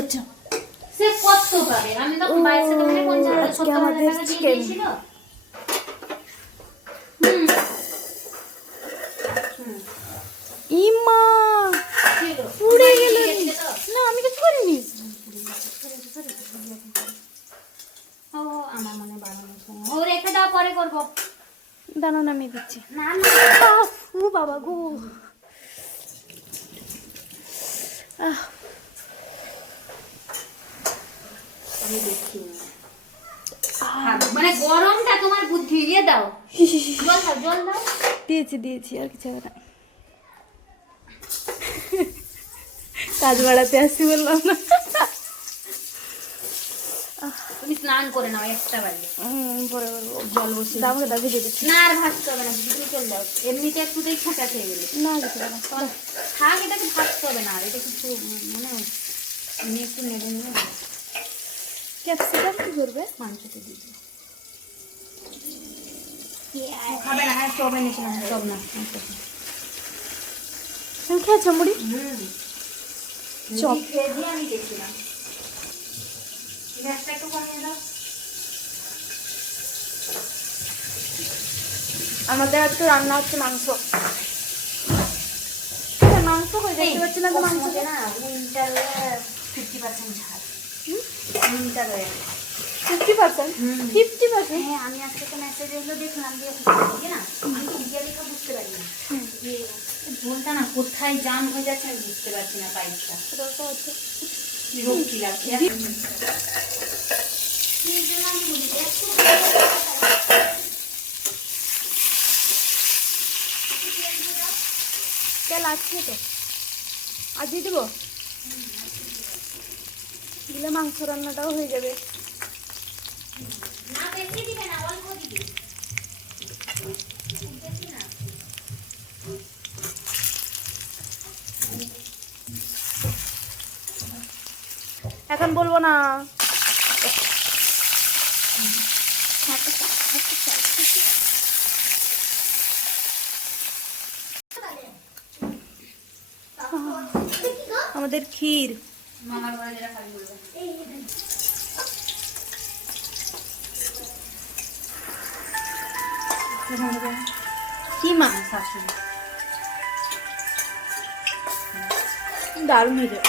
করছো? সে কত পাবে? আমি তো বাইরে থেকে মানে 50,000 টাকা দিয়ে দিয়েছিল। ইমা পুড়ে গেল। না আমি কিছু করিনি। ও আমার মনে বাড়ানো ও রেখে দাও, পরে করবো। দাঁড়াও না, আমি দিচ্ছি। না না ও বাবা গো। মানে গরমটা তোমার বুদ্ধি দিয়ে দাও। জল দাও। দিয়েছি আর কিছু হবে না। কাজ বাড়াতে আসছি বললাম না। তুমি স্নান করে নাও একটা বাড়ি। পরে বলবো, জল বসে দামকে দাবি দিয়ে দিচ্ছি। না আর ভাজতে হবে না, তুমি চল দাও। এমনিতে একটুতেই ফাঁকা খেয়ে গেলে না কিছু হবে না। থাক, এটাকে ভাজতে হবে না। আর এটা কিছু মানে আমি একটু নেড়ে নিয়ে ক্যাপসিকাম কি করবে? মাংসতে দিয়ে দিও। খাবে না? হ্যাঁ চবে নিয়েছিলাম, চব না। তুমি খেয়েছো মুড়ি? চপ খেয়ে দিয়ে আমি গেছিলাম। গ্যাসটা একটু কমিয়ে দাও। আমাদের আজকে রান্না হচ্ছে মাংস। মাংস হয়ে দেখতে পাচ্ছি না তো। মাংস না উইন্টার 50% ছাড়। উইন্টার হয়ে 50%? 50%? হ্যাঁ, আমি আজকে তো মেসেজ এগুলো দেখলাম দিয়ে না, আমি ইন্ডিয়া লেখা বুঝতে পারি না। যে ঝোলটা না কোথায় জাম হয়ে যাচ্ছে আমি বুঝতে পারছি না। পাইপটা সেটা হচ্ছে বিরক্তি লাগছে। তেল আছে তো, আর দিয়ে দেবো। দিলে মাংস রান্নাটাও হয়ে যাবে। না বেশি দিবে না, অল্প দিবে। বেশি না। এখন বলবো না। আমাদের ক্ষীর। মামার ঘরে যেটা খাবি বলবে। কি মা? শাশুড়ি দারুণ হয়ে যাবে।